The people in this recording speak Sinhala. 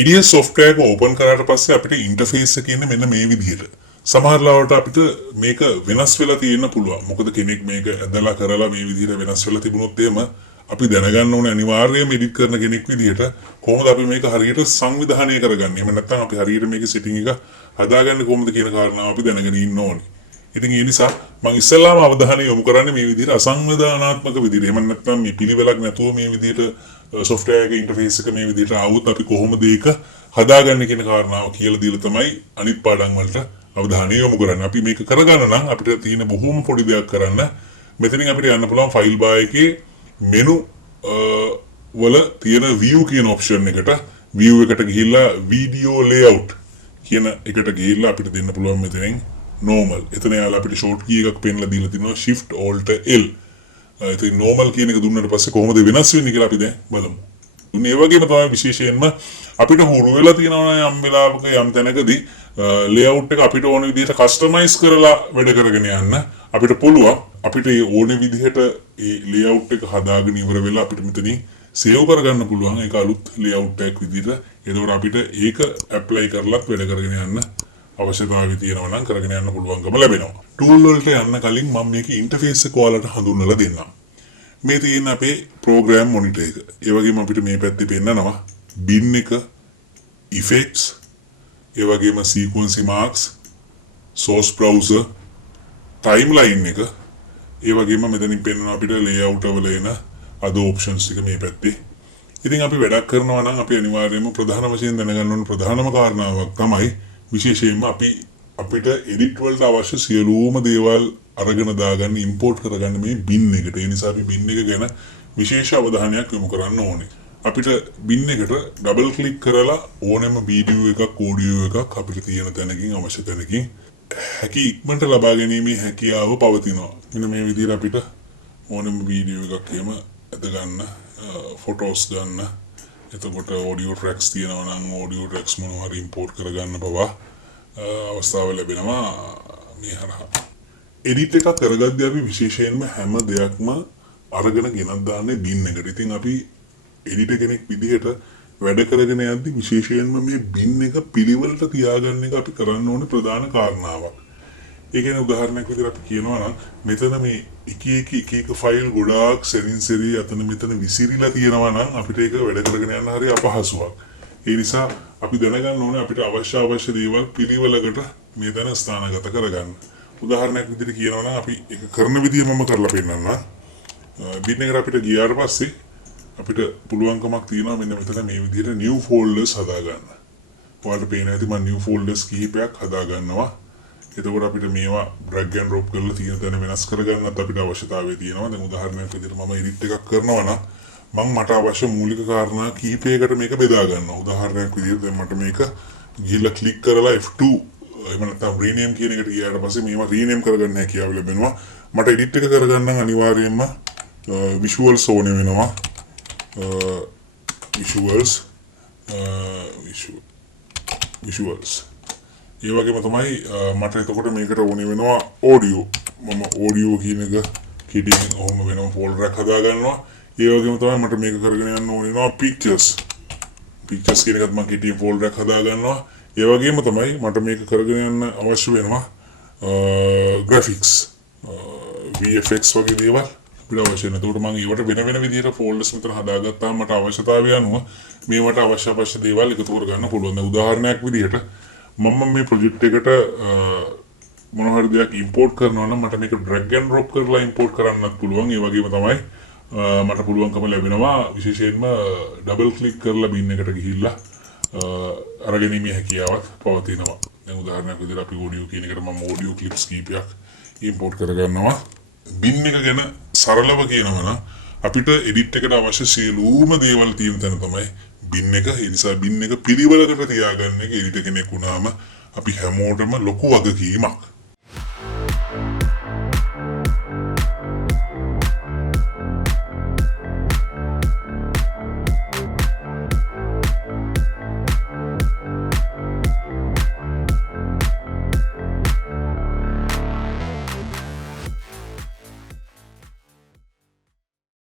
EDIUS software එක open කරාට පස්සේ අපිට interface එක ඉන්නේ මෙන්න මේ විදිහට. සමහර ලාවට අපිට මේක වෙනස් වෙලා තියෙන්න පුළුවන්. මොකද කෙනෙක් මේක ඇදලා කරලා මේ විදිහට වෙනස් වෙලා තිබුණොත් එහෙම අපි දැනගන්න ඕනේ අනිවාර්යයෙන්ම edit කරන කෙනෙක් විදිහට කොහොමද අපි මේක හරියට සංවිධානය කරගන්නේ. එහෙම නැත්නම් අපි හරියට මේකේ setting එක හදාගන්නේ කොහොමද කියන කාරණාව අපි දැනගෙන ඉන්න ඕනේ. ඉතින් ඒ නිසා මම ඉස්සෙල්ලාම අවධානය යොමු කරන්නේ මේ විදිහට අසංවිධානාත්මක විදිහට. එහෙම නැත්නම් මේ පිළිවෙලක් නැතුව මේ විදිහට software එකේ interface එක මේ විදිහට ආවොත් අපි කොහොමද ඒක හදාගන්නේ කියන කාරණාව කියලා දීලා තමයි අනිත් පාඩම් වලට අවධානය යොමු කරන්නේ. අපි මේක කරගන්න නම් අපිට තියෙන බොහොම පොඩි දෙයක් කරන්න. මෙතනින් අපිට යන්න පුළුවන් file bar එකේ menu වල තියෙන view කියන option එකට view එකට ගිහිල්ලා video layout කියන එකට ගිහිල්ලා අපිට දෙන්න පුළුවන් මෙතනින් normal. එතන යාලා අපිට short key එකක් පෙන්ලා දීලා තිනවා shift alt l. ඉතින් normal කියන එක දුන්නාට පස්සේ කොහොමද වෙනස් වෙන්නේ කියලා අපි දැන් බලමු. මේ වගේම තමයි විශේෂයෙන්ම අපිට හුරු වෙලා තියෙනවා යම් වෙලාවක යම් තැනකදී layout එක අපිට ඕන විදිහට customize කරලා වැඩ කරගෙන යන්න අපිට පුළුවන්. අපිට ඒ ඕන විදිහට ඒ layout එක හදාගෙන ඉවර වෙලා අපිට මෙතනින් save කරගන්න පුළුවන්. ඒක අලුත් layout එකක් විදිහට. එතකොට අපිට ඒක apply කරලත් වැඩ කරගෙන යන්න අවශ්‍යතාවය තියෙනවා නම් කරගෙන යන්න පුළුවන්කම ලැබෙනවා. tool වලට යන්න කලින් මම මේකේ interface එක ඔයාලට හඳුන්වලා දෙන්නම්. මේ තියෙන අපේ program monitor එක. ඒ වගේම අපිට මේ පැත්තේ පෙන්නනවා bin එක, effects, ඒ වගේම sequence marks, source browser, timeline එක. ඒ වගේම මෙතනින් පෙන්නනවා අපිට layout වල එන other options ටික මේ පැත්තේ. ඉතින් අපි වැඩක් කරනවා නම් අපි අනිවාර්යයෙන්ම ප්‍රධාන වශයෙන් දැනගන්න ඕන ප්‍රධානම කාරණාවක් තමයි විශේෂයෙන්ම අපිට edit වලට අවශ්‍ය සියලුම දේවල් අරගෙන දාගන්න import කරගන්න මේ bin එකට. ඒ නිසා අපි bin එක ගැන විශේෂ අවධානයක් යොමු කරන්න ඕනේ. අපිට bin එකට double click කරලා ඕනෑම video එකක් audio එකක් අපිට තියෙන තැනකින් අවශ්‍ය තැනකින් හැකි ඉක්මනට ලබා ගැනීමේ හැකියාව පවතිනවා. මෙන්න මේ විදිහට අපිට ඕනෑම video එකක් එහෙම අද ගන්න, photos ගන්න, එතකොට audio tracks තියෙනවා නම් audio tracks මොනවා හරි import කරගන්න පවා අවස්ථාව ලැබෙනවා මේ හරහා. edit එකක් කරගද්දී අපි විශේෂයෙන්ම හැම දෙයක්ම අරගෙන ගෙනත් දාන්නේ bin එකට. ඉතින් අපි editor කෙනෙක් විදිහට වැඩ කරගෙන යද්දී විශේෂයෙන්ම මේ bin එක පිළිවෙලට තියාගන්න එක අපි කරන්න ඕනේ ප්‍රධාන කාරණාවක්. ඒ කියන්නේ උදාහරණයක් විදිහට අපි කියනවා නම් මෙතන මේ එක එක ෆයිල් ගොඩාක් සෙරින් සෙරි අතන මෙතන විසිරිලා තියෙනවා නම් අපිට ඒක වැඩ කරගෙන යන්න හරිය අපහසුවක්. ඒ නිසා අපි දැනගන්න ඕනේ අපිට අවශ්‍ය දේවල් පිළිවෙලකට මේ තැන ස්ථානගත කරගන්න. උදාහරණයක් විදිහට කියනවා නම් අපි ඒක කරන විදිය මම කරලා පෙන්නන්නම්. bin එකට අපිට ගියාට පස්සේ අපිට පුළුවන්කමක් තියෙනවා මෙන්න මෙතන මේ විදිහට new folders හදාගන්න. ඔයාලට පේන ඇති මම new folders කිහිපයක් හදාගන්නවා. එතකොට අපිට මේවා drag and drop කරලා තියෙන තැන වෙනස් කරගන්නත් අපිට අවශ්‍යතාවය තියෙනවා. දැන් උදාහරණයක් විදිහට මම edit එකක් කරනවා නම් මට අවශ්‍ය මූලික කාරණා කිහිපයකට මේක බෙදා ගන්නවා. උදාහරණයක් විදිහට දැන් මට මේක ගිහලා ක්ලික් කරලා F2 එහෙම නැත්නම් rename කියන එකට ගියාට පස්සේ මේවා rename කරගන්න හැකියාව ලැබෙනවා. මට edit එක කරගන්න අනිවාර්යයෙන්ම visuals ඕනේ වෙනවා. visuals ඒ වගේම තමයි මට එතකොට මේකට ඕනේ වෙනවා audio. මම audio කියන එක කිටියෙන් ඔහොම වෙනම folder එකක් හදා ගන්නවා. ඒ වගේම තමයි මට මේක කරගෙන යන්න ඕනේ වෙනවා pictures කියන එකත් මම කිටියෙන් folder එකක් හදා ගන්නවා. ඒ වගේම තමයි මට මේක කරගෙන යන්න අවශ්‍ය වෙනවා graphics VFX වගේ දේවල් අපිට අවශ්‍ය නැහැ. ඒකට මම ඒවට වෙන විදිහට folders මෙතන හදාගත්තාම මට අවශ්‍යතාවය අනුව මේවට අවශ්‍ය දේවල් එකතු කරගන්න පුළුවන්. දැන් උදාහරණයක් විදිහට මම මේ ප්‍රොජෙක්ට් එකට මොන හරි දෙයක් import කරනවා නම් මට මේක drag and drop කරලා import කරන්නත් පුළුවන්. ඒ වගේම තමයි මට පුළුවන්කම ලැබෙනවා විශේෂයෙන්ම double click කරලා bin එකට ගිහිල්ලා අරගෙනීමේ හැකියාවක් පවතිනවා. දැන් උදාහරණයක් විදිහට අපි audio කියන එකට මම audio clips කීපයක් import කරගන්නවා. bin එක ගැන සරලව කියනවා නම් අපිට edit එකට අවශ්‍ය සියලුම දේවල් තියෙන තැන තමයි bin එක. ඒ නිසා bin එක පිළිවෙලකට තියාගන්න එක editor කෙනෙක් වුණාම අපි හැමෝටම ලොකු වගකීමක්.